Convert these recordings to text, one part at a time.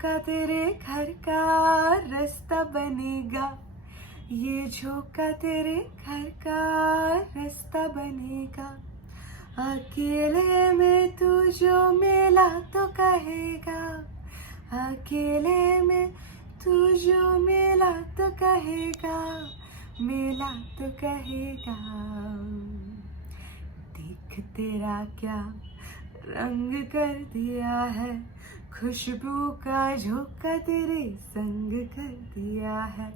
झोंका तेरे घर का रास्ता बनेगा, ये झोंका तेरे घर का रास्ता बनेगा। अकेले में तू जो मिला तो कहेगा, अकेले में तू जो मिला तो कहेगा, मिला तो कहेगा। देख तेरा क्या रंग कर दिया है, खुशबू का झोंका तेरे संग कर दिया है.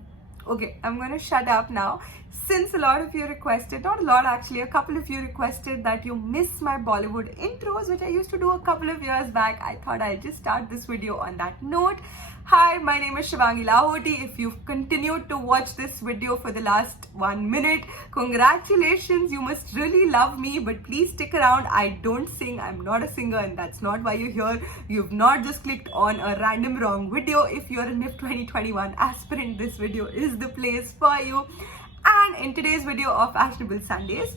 Okay, I'm gonna shut up now. Since a lot of you requested, not a lot actually, a couple of you requested that you miss my Bollywood intros, which I used to do a couple of years back. I thought I'll just start this video on that note. Hi, my name is Shivangi Lahoti. If you've continued to watch this video for the last 1 minute, congratulations. You must really love me, but please stick around. I don't sing. I'm not a singer, and that's not why you're here. You've not just clicked on a random wrong video. If you're a NIF 2021 aspirant, this video is the place for you. And in today's video of Fashionable Sundays,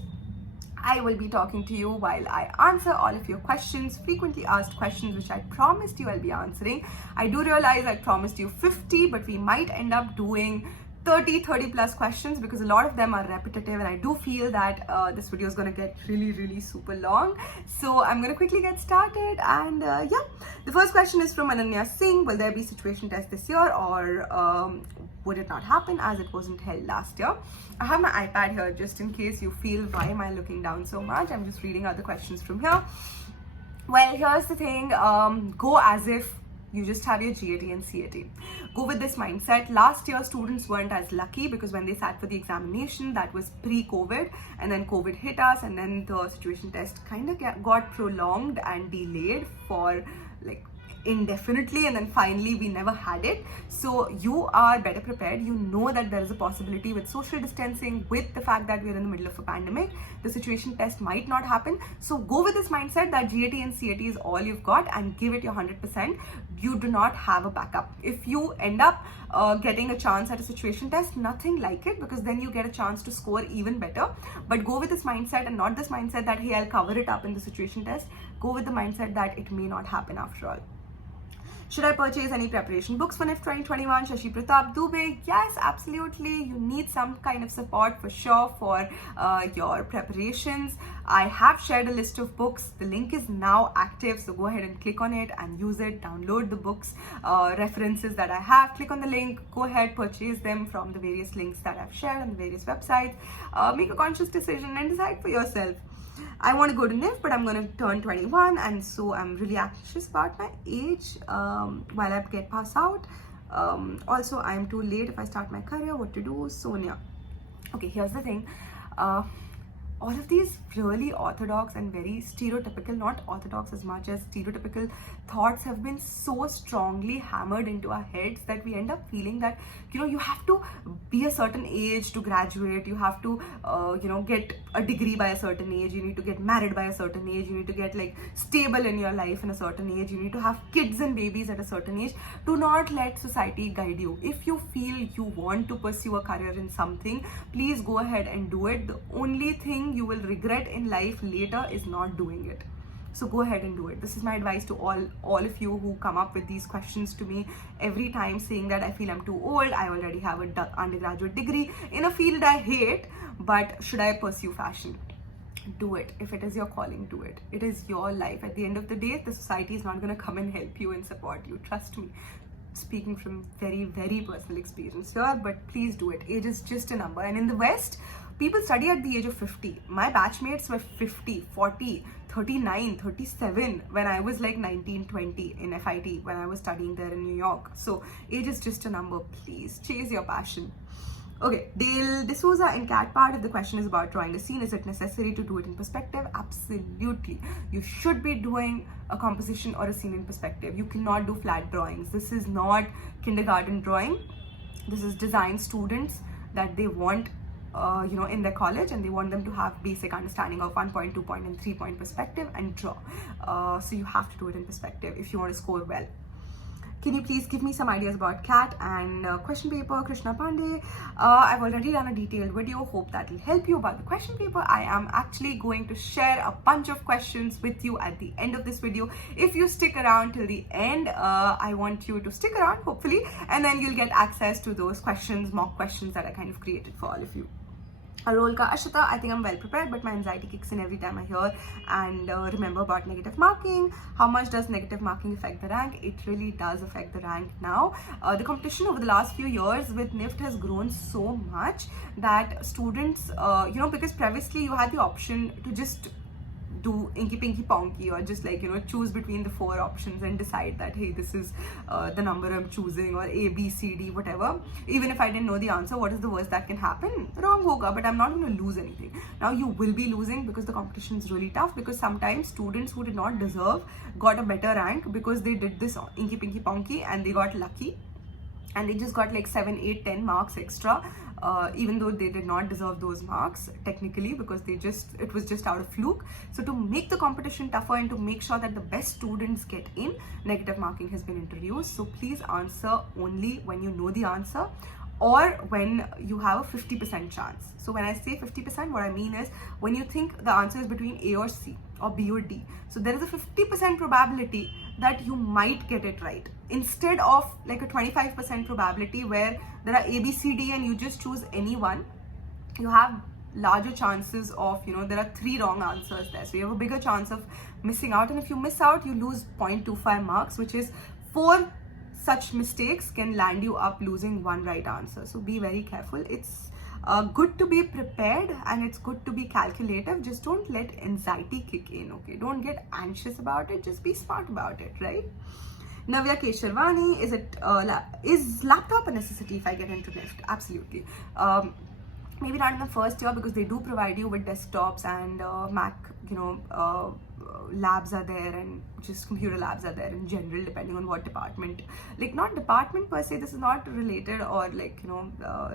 I will be talking to you while I answer all of your questions, frequently asked questions, which I promised you I'll be answering. I do realize I promised you 50, but we might end up doing 30 plus questions because a lot of them are repetitive, and I do feel that this video is going to get really super long. So I'm going to quickly get started. And yeah, the first question is from Ananya Singh. Will there be situation test this year, or would it not happen as it wasn't held last year? I have my iPad here just in case you feel, why am I looking down so much? I'm just reading other questions from here. Well, here's the thing, go as if you just have your GAT and CAT. Go with this mindset. Last year, students weren't as lucky because when they sat for the examination, that was pre-COVID, and then COVID hit us, and then the situation test kind of got prolonged and delayed for like indefinitely, and then finally we never had it. So you are better prepared. You know that there is a possibility with social distancing, with the fact that we're in the middle of a pandemic, the situation test might not happen. So go with this mindset that GAT and CAT is all you've got and give it your 100%. You do not have a backup. If you end up getting a chance at a situation test, nothing like it, because then you get a chance to score even better. But go with this mindset, and not this mindset that, hey, I'll cover it up in the situation test. Go with the mindset that it may not happen after all. Should I purchase any preparation books for NIF 2021? Shashi Pratap Dubey. Yes, absolutely. You need some kind of support for sure for your preparations. I have shared a list of books. The link is now active, so go ahead and click on it and use it. Download the books, references that I have. Click on the link. Go ahead, purchase them from the various links that I've shared on the various websites. Make a conscious decision and decide for yourself. I want to go to NIF, but I'm going to turn 21, and so I'm really anxious about my age while I get pass out. Also, I'm too late if I start my career. What to do? Sonia. Okay, here's the thing. All of these really orthodox and very stereotypical, not orthodox as much as stereotypical thoughts have been so strongly hammered into our heads that we end up feeling that, you know, you have to be a certain age to graduate, you have to, you know, get a degree by a certain age, you need to get married by a certain age, you need to get like stable in your life in a certain age, you need to have kids and babies at a certain age. Do not let society guide you. If you feel you want to pursue a career in something, please go ahead and do it. The only thing you will regret in life later is not doing it. So go ahead and do it. This is my advice to all of you who come up with these questions to me every time, saying that I feel I'm too old, I already have an undergraduate degree in a field I hate, but should I pursue fashion? Do it. If it is your calling, do it. It is your life. At the end of the day, the society is not going to come and help you and support you. Trust me. Speaking from very personal experience here, but please do it. Age is just a number. And in the West, people study at the age of 50. My batchmates were 50, 40, 39, 37 when I was like 19, 20 in FIT, when I was studying there in New York. So age is just a number. Please chase your passion. Okay, Dale D'Souza in cat part of the question is about drawing a scene. Is it necessary to do it in perspective? Absolutely. You should be doing a composition or a scene in perspective. You cannot do flat drawings. This is not kindergarten drawing. This is design students that they want you know, in their college, and they want them to have basic understanding of 1 point, 2 point and 3 point perspective and draw. So you have to do it in perspective if you want to score well. can you please give me some ideas about CAT and question paper, Krishna Pandey? I've already done a detailed video. Hope that will help you about the question paper. I am actually going to share a bunch of questions with you at the end of this video. If you stick around till the end, I want you to stick around, hopefully, and then you'll get access to those questions, mock questions that I kind of created for all of you. Role ka Ashita, I think I'm well prepared, but my anxiety kicks in every time I hear and remember about negative marking. How much does negative marking affect the rank? It really does affect the rank now. The competition over the last few years with NIFT has grown so much that students, because previously you had the option to just do inky pinky ponky or just like choose between the 4 options and decide that hey, this is the number I'm choosing, or A, B, C, D, whatever. Even if I didn't know the answer, what is the worst that can happen? Wrong hoga, but I'm not going to lose anything. Now you will be losing because the competition is really tough, because sometimes students who did not deserve got a better rank because they did this inky pinky ponky and they got lucky and they just got like 7, 8, 10 marks extra, even though they did not deserve those marks technically, because it was just out of fluke. So to make the competition tougher and to make sure that the best students get in, negative marking has been introduced. So please answer only when you know the answer, or when you have a 50% chance. So when I say 50%, what I mean is when you think the answer is between A or C or B or D. So there is a 50% probability that you might get it right, instead of like a 25% probability where there are A, B, C, D and you just choose any one. You have larger chances of, there are 3 wrong answers there. So you have a bigger chance of missing out. And if you miss out, you lose 0.25 marks, which is 4 such mistakes can land you up losing 1 right answer. So be very careful. It's good to be prepared and it's good to be calculative. Just don't let anxiety kick in, okay? Don't get anxious about it. Just be smart about it, right? Navya Kesharwani, is laptop a necessity if I get into NIFT? Absolutely. Maybe not in the first year, because they do provide you with desktops and Mac, labs are there, and just computer labs are there in general, depending on what department. Like, not department per se, this is not related or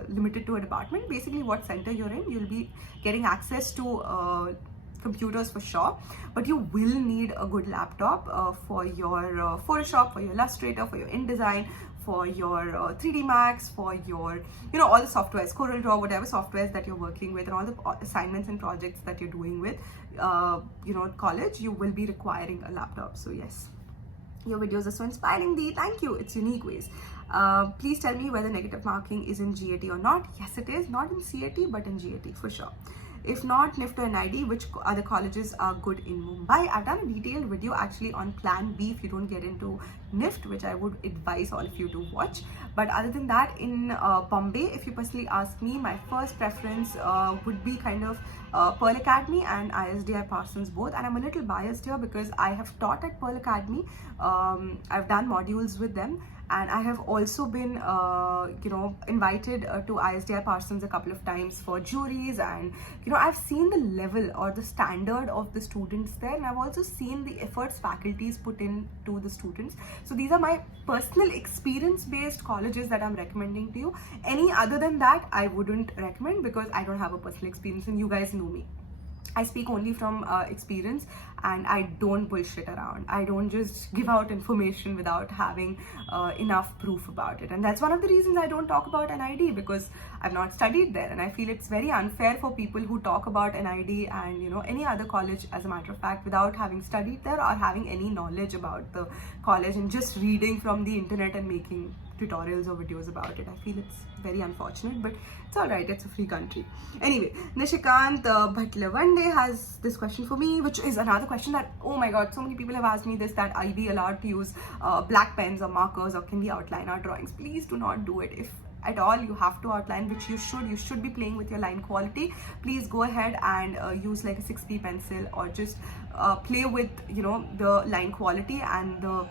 limited to a department. Basically what center you're in, you'll be getting access to computers for sure, but you will need a good laptop for your Photoshop, for your Illustrator, for your InDesign, for your 3D Max, for your all the softwares, CorelDRAW, whatever softwares that you're working with, and all the assignments and projects that you're doing with college, you will be requiring a laptop. So yes, your videos are so inspiring, Dee. Thank you. It's unique ways. Please tell me whether negative marking is in GAT or not. Yes, it is. Not in CAT, but in GAT for sure. If not NIFT or NID, which other colleges are good in Mumbai? I've done a detailed video actually on Plan B if you don't get into NIFT, which I would advise all of you to watch. But other than that, in Bombay, if you personally ask me, my first preference would be kind of Pearl Academy and ISDI Parsons both. And I'm a little biased here because I have taught at Pearl Academy. I've done modules with them. And I have also been, invited to ISDI Parsons a couple of times for juries, and I've seen the level or the standard of the students there, and I've also seen the efforts faculties put into the students. So these are my personal experience-based colleges that I'm recommending to you. Any other than that, I wouldn't recommend, because I don't have a personal experience, and you guys know me. I speak only from experience, and I don't bullshit around. I don't just give out information without having enough proof about it. And that's one of the reasons I don't talk about NID, because I've not studied there. And I feel it's very unfair for people who talk about NID and any other college, as a matter of fact, without having studied there or having any knowledge about the college, and just reading from the internet and making tutorials or videos about it. I feel it's very unfortunate, but it's alright, it's a free country. Anyway, Nishikant Bhatlavande has this question for me, which is another question that, oh my god, so many people have asked me this, that are we allowed to use black pens or markers, or can we outline our drawings? Please do not do it. If at all you have to outline, which you should be playing with your line quality, please go ahead and use like a 6B pencil, or just play with the line quality and the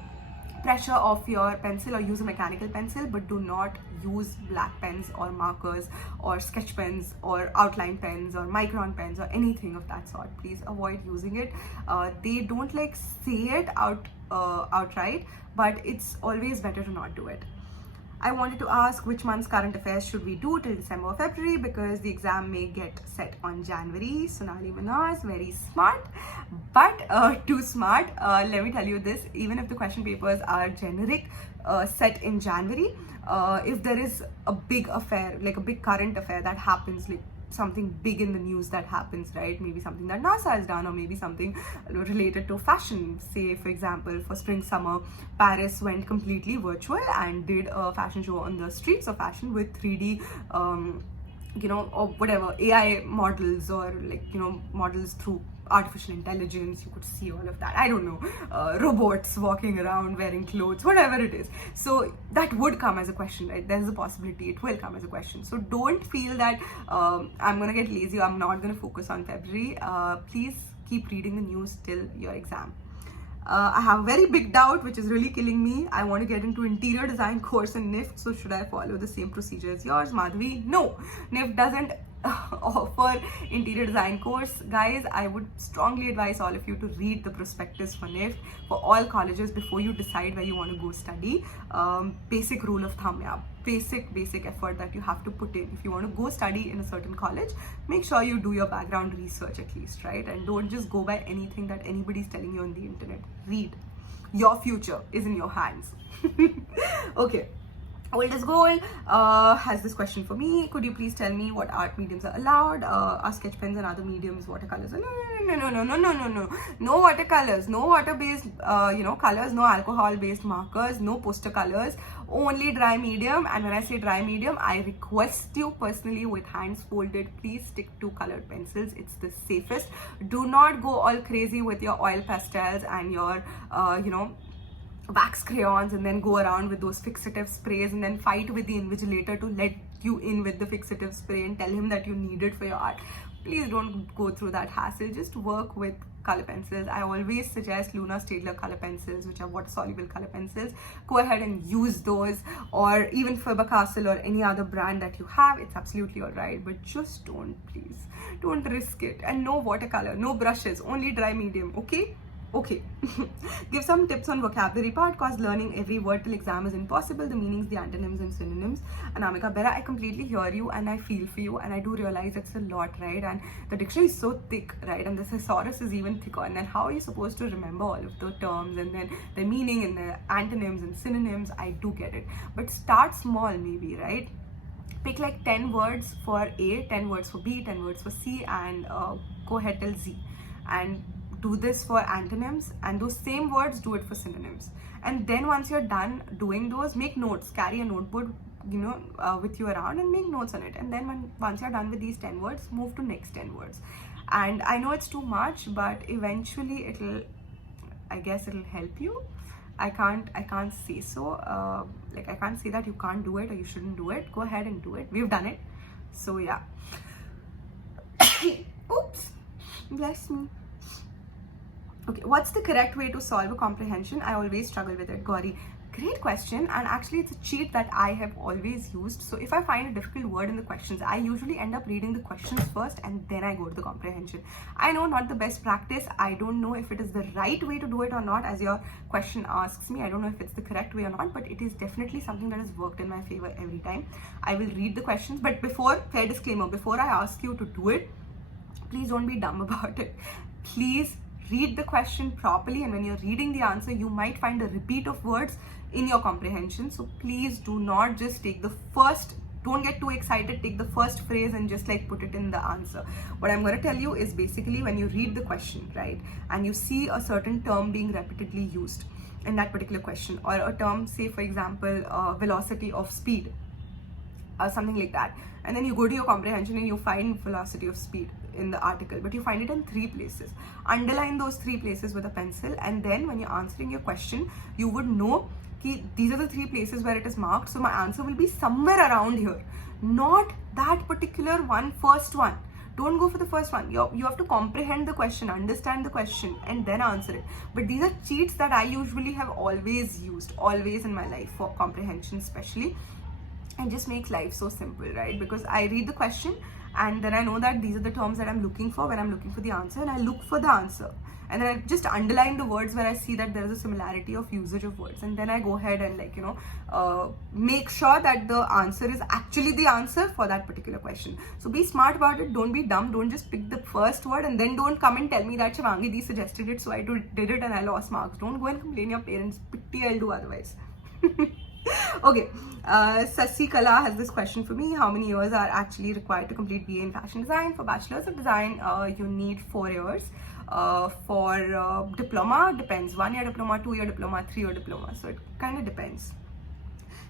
pressure of your pencil, or use a mechanical pencil, but do not use black pens or markers or sketch pens or outline pens or micron pens or anything of that sort. Please avoid using it. They don't say it outright, but it's always better to not do it. I wanted to ask which month's current affairs should we do till December or February, because the exam may get set on January. Sonali Manaz, very smart, but too smart. Let me tell you this, even if the question papers are generic, set in January, if there is a big affair, like a big current affair that happens, like something big in the news that happens, right? Maybe something that NASA has done, or maybe something related to fashion. Say, for example, for spring summer, Paris went completely virtual and did a fashion show on the streets of fashion with 3D or whatever, AI models, or like, models through artificial intelligence. You could see all of that. I don't know, robots walking around wearing clothes, whatever it is. So that would come as a question, right? There's a possibility it will come as a question. So don't feel that I'm gonna get lazy, I'm not gonna focus on February. Please keep reading the news till your exam. I have a very big doubt which is really killing me. I want to get into interior design course in NIFT, so should I follow the same procedure as yours, Madhavi? No, NIFT doesn't offer interior design course. Guys, I would strongly advise all of you to read the prospectus for NIFT for all colleges before you decide where you want to go study. Basic rule of thumb, yeah. Basic effort that you have to put in. If you want to go study in a certain college, make sure you do your background research at least, right? And don't just go by anything that anybody's telling you on the internet. Read. Your future is in your hands. Okay. Old is Gold has this question for me. Could you please tell me what art mediums are allowed? Are sketch pens and other mediums watercolors? No. No watercolors, no water-based, colors, no alcohol-based markers, no poster colors, only dry medium. And when I say dry medium, I request you personally, with hands folded, please stick to colored pencils. It's the safest. Do not go all crazy with your oil pastels and your, wax crayons, and then go around with those fixative sprays and then fight with the invigilator to let you in with the fixative spray and tell him that you need it for your art. Please don't go through that hassle. Just work with color pencils. I always suggest Luna Staedtler color pencils, which are water soluble color pencils. Go ahead and use those, or even Faber-Castell or any other brand that you have. It's absolutely all right, but just please don't risk it. And no watercolor, no brushes, only dry medium. Okay. Give some tips on vocabulary part, cause learning every word till exam is impossible. The meanings, the antonyms and synonyms. Anamika Bera, I completely hear you and I feel for you, and I do realize it's a lot, right? And the dictionary is so thick, right? And the thesaurus is even thicker. And then how are you supposed to remember all of the terms and then the meaning and the antonyms and synonyms? I do get it. But start small maybe, right? Pick like 10 words for A, 10 words for B, 10 words for C, and go ahead till Z. And do this for antonyms, and those same words, do it for synonyms. And then once you're done doing those, make notes, carry a notebook with you around, and make notes on it. And then once you're done with these 10 words, move to next 10 words. And I know it's too much, but eventually it'll help you. I can't say so. I can't say that you can't do it or you shouldn't do it. Go ahead and do it. We've done it. So yeah. Oops. Bless me. Okay, what's the correct way to solve a comprehension? I always struggle with it. Gauri, great question, and actually it's a cheat that I have always used. So if I find a difficult word in the questions, I usually end up reading the questions first and then I go to the comprehension. I know, not the best practice. I don't know if it is the right way to do it or not, as your question asks me. I don't know if it's the correct way or not, but it is definitely something that has worked in my favor every time. I will read the questions, but fair disclaimer, before I ask you to do it, please don't be dumb about it. Please read the question properly, and when you're reading the answer, you might find a repeat of words in your comprehension. So please do not just take the first, don't get too excited, take the first phrase and just put it in the answer. What I'm going to tell you is basically, when you read the question, right, and you see a certain term being repeatedly used in that particular question, or a term, say for example, velocity of speed, or something like that, and then you go to your comprehension and you find velocity of speed in the article, but you find it in 3 places. Underline those 3 places with a pencil, and then when you're answering your question, you would know that these are the 3 places where it is marked, so my answer will be somewhere around here, not that particular first one. Don't go for the first one. You have to comprehend the question, understand the question, and then answer it. But these are cheats that I usually have always used, always in my life, for comprehension especially. And just makes life so simple, right? Because I read the question and then I know that these are the terms that I'm looking for when I'm looking for the answer, and I look for the answer. And then I just underline the words where I see that there is a similarity of usage of words, and then I go ahead and make sure that the answer is actually the answer for that particular question. So be smart about it. Don't be dumb. Don't just pick the first word and then don't come and tell me that Shivangi Di suggested it, so I did it and I lost marks. Don't go and complain your parents. Pity I'll do otherwise. Okay, Sasi Kala has this question for me. How many years are actually required to complete BA in fashion design? For bachelor's of design, you need 4 years. For diploma, depends. 1 year diploma, 2 year diploma, 3 year diploma. So it kind of depends.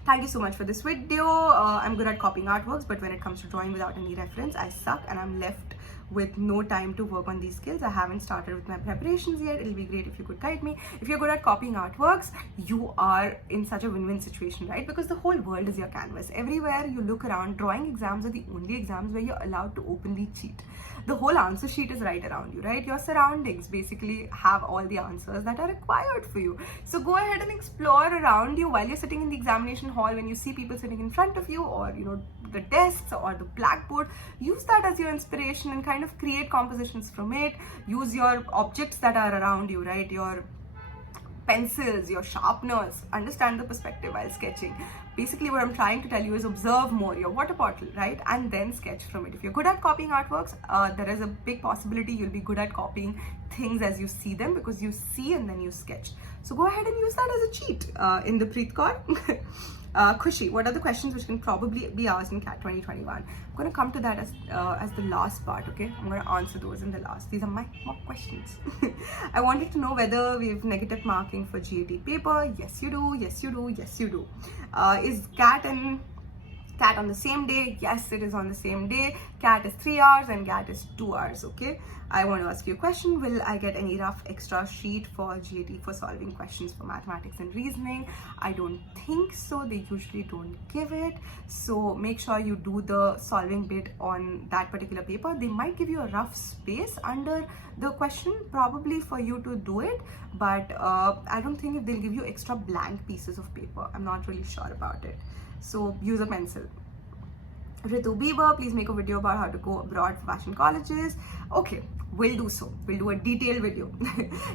Thank you so much for this video. I'm good at copying artworks, but when it comes to drawing without any reference, I suck and I'm left with no time to work on these skills. I haven't started with my preparations yet. It'll be great if you could guide me. If you're good at copying artworks, you are in such a win-win situation, right? Because the whole world is your canvas. Everywhere you look around, drawing exams are the only exams where you're allowed to openly cheat. The whole answer sheet is right around you, right? Your surroundings basically have all the answers that are required for you. So go ahead and explore around you while you're sitting in the examination hall. When you see people sitting in front of you, or the desks or the blackboard, use that as your inspiration and kind of create compositions from it. Use your objects that are around you, right? Your pencils, your sharpeners. Understand the perspective while sketching. Basically what I'm trying to tell you is observe more, your water bottle, right? And then sketch from it. If you're good at copying artworks, there is a big possibility you'll be good at copying things as you see them, because you see and then you sketch. So go ahead and use that as a cheat. In the Preet Kaur. Khushi, what are the questions which can probably be asked in CAT 2021? I'm going to come to that as the last part, okay? I'm going to answer those in the last. These are my mock questions. I wanted to know whether we have negative marking for GAT paper. Yes, you do. Yes, you do. Yes, you do. Is CAT and CAT on the same day? Yes, it is on the same day. CAT is 3 hours and GAT is 2 hours, okay? I want to ask you a question. Will I get any rough extra sheet for GAT for solving questions for mathematics and reasoning? I don't think so. They usually don't give it. So make sure you do the solving bit on that particular paper. They might give you a rough space under the question probably for you to do it. But I don't think if they'll give you extra blank pieces of paper. I'm not really sure about it. So use a pencil. Ritu Bieber, please make a video about how to go abroad for fashion colleges. Okay, we'll do so. We'll do a detailed video.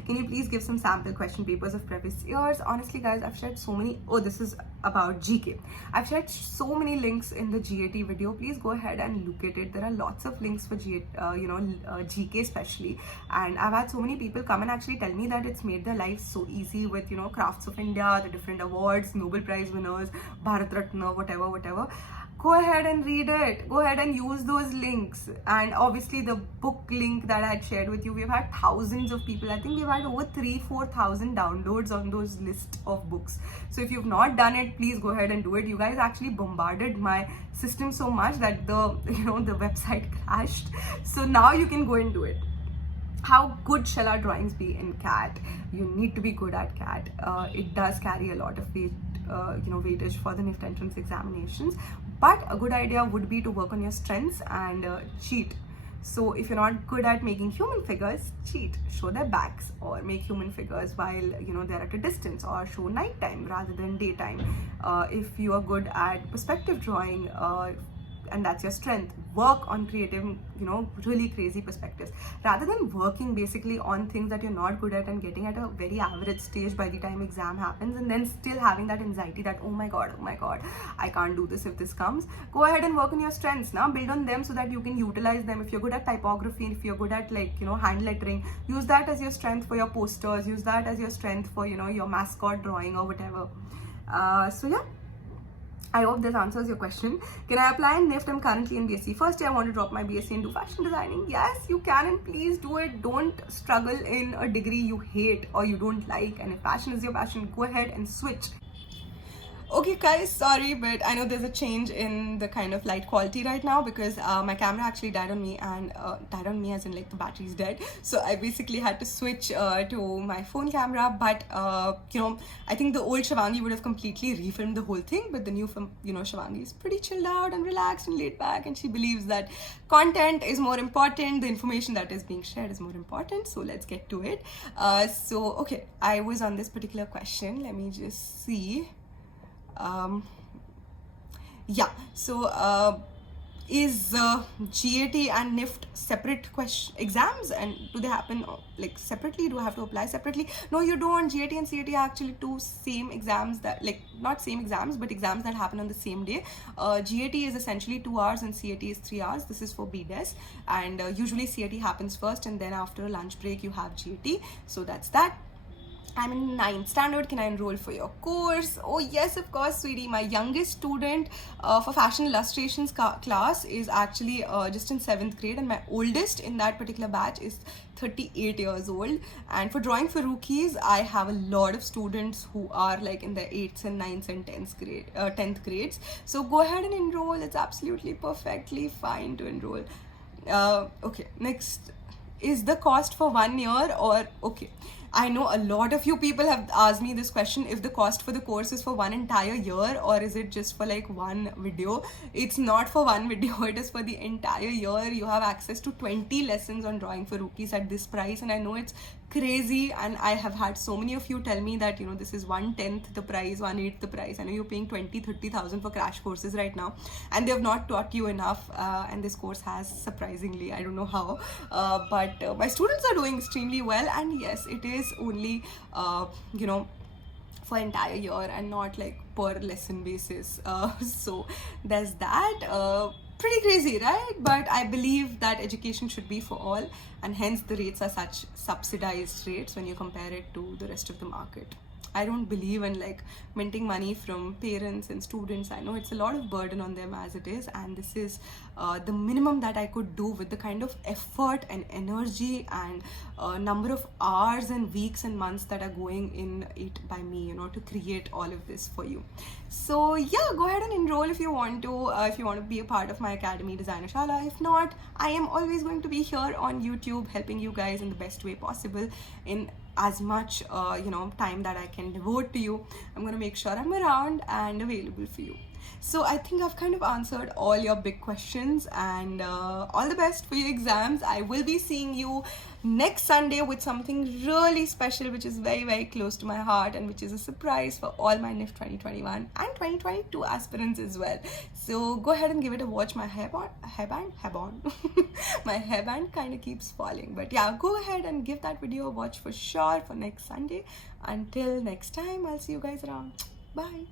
Can you please give some sample question papers of previous years? Honestly, guys, I've shared so many. Oh, this is about GK. I've shared so many links in the GAT video. Please go ahead and look at it. There are lots of links for GK especially. And I've had so many people come and actually tell me that it's made their lives so easy with, Crafts of India, the different awards, Nobel Prize winners, Bharat Ratna, whatever. Go ahead and read it. Go ahead and use those links. And obviously the book link that I had shared with you, we've had thousands of people. I think we've had over 3,000-4,000 downloads on those list of books. So if you've not done it, please go ahead and do it. You guys actually bombarded my system so much that the website crashed. So now you can go and do it. How good shall our drawings be in CAT? You need to be good at CAT. It does carry a lot of weight, weightage for the NIFT entrance examinations. But a good idea would be to work on your strengths and cheat. So if you're not good at making human figures, cheat. Show their backs, or make human figures while they're at a distance, or show nighttime rather than daytime. If you are good at perspective drawing, and that's your strength, work on creative, really crazy perspectives, rather than working basically on things that you're not good at and getting at a very average stage by the time exam happens, and then still having that anxiety that oh my god, I can't do this if this comes. Go ahead and work on your strengths now. Build on them so that you can utilize them. If you're good at typography, if you're good at hand lettering, use that as your strength for your posters. Use that as your strength for your mascot drawing or whatever. So yeah, I hope this answers your question. Can I apply in NIFT? I'm currently in BSc first year. I want to drop my BSc and do fashion designing. Yes, you can, and please do it. Don't struggle in a degree you hate or you don't like. And if fashion is your passion, go ahead and switch. Okay guys, sorry, but I know there's a change in the kind of light quality right now because my camera actually died on me, and died on me as in the battery's dead. So I basically had to switch to my phone camera. But I think the old Shivangi would have completely refilmed the whole thing, but the new film, Shivangi is pretty chilled out and relaxed and laid back, and she believes that content is more important, the information that is being shared is more important. So let's get to it. Okay, I was on this particular question. Let me just see. is GAT and NIFT separate question exams, and do they happen like separately? Do I have to apply separately? No, you don't. GAT and CAT are actually two same exams, that like not same exams but exams that happen on the same day. GAT is essentially 2 hours and CAT is 3 hours. This is for BDES, and usually CAT happens first and then after a lunch break you have GAT. So that's that. I'm in 9th standard. Can I enroll for your course? Oh yes, of course, sweetie. My youngest student for fashion illustrations class is actually just in 7th grade, and my oldest in that particular batch is 38 years old. And for drawing for rookies, I have a lot of students who are like in the 8th and 9th and 10th grades. So go ahead and enroll. It's absolutely perfectly fine to enroll. Okay, next. Is the cost for 1 year or okay? I know a lot of you people have asked me this question, if the cost for the course is for one entire year or is it just for like one video. It's not for one video, it is for the entire year. You have access to 20 lessons on drawing for rookies at this price, and I know it's crazy, and I have had so many of you tell me that, you know, this is 1/10 the price, 1/8 the price. I know you're paying 20,000-30,000 for crash courses right now, and they have not taught you enough, and this course has, surprisingly, I don't know how, but my students are doing extremely well. And yes, it is only you know, for entire year and not like per lesson basis. So there's that. Pretty crazy, right? But I believe that education should be for all, and hence the rates are such subsidized rates when you compare it to the rest of the market. I don't believe in like minting money from parents and students. I know it's a lot of burden on them as it is, and this is the minimum that I could do with the kind of effort and energy and number of hours and weeks and months that are going in it by me, you know, to create all of this for you. So yeah, go ahead and enroll if you want to be a part of my academy, Designer Shala. If not, I am always going to be here on YouTube helping you guys in the best way possible, in as much you know, time that I can devote to you. I'm gonna make sure I'm around and available for you. So I think I've kind of answered all your big questions, and all the best for your exams. I will be seeing you next Sunday with something really special, which is very, very close to my heart, and which is a surprise for all my NIFT 2021 and 2022 aspirants as well. So go ahead and give it a watch. My hairband my hairband kind of keeps falling, but yeah, go ahead and give that video a watch for sure for next Sunday. Until next time, I'll see you guys around. Bye.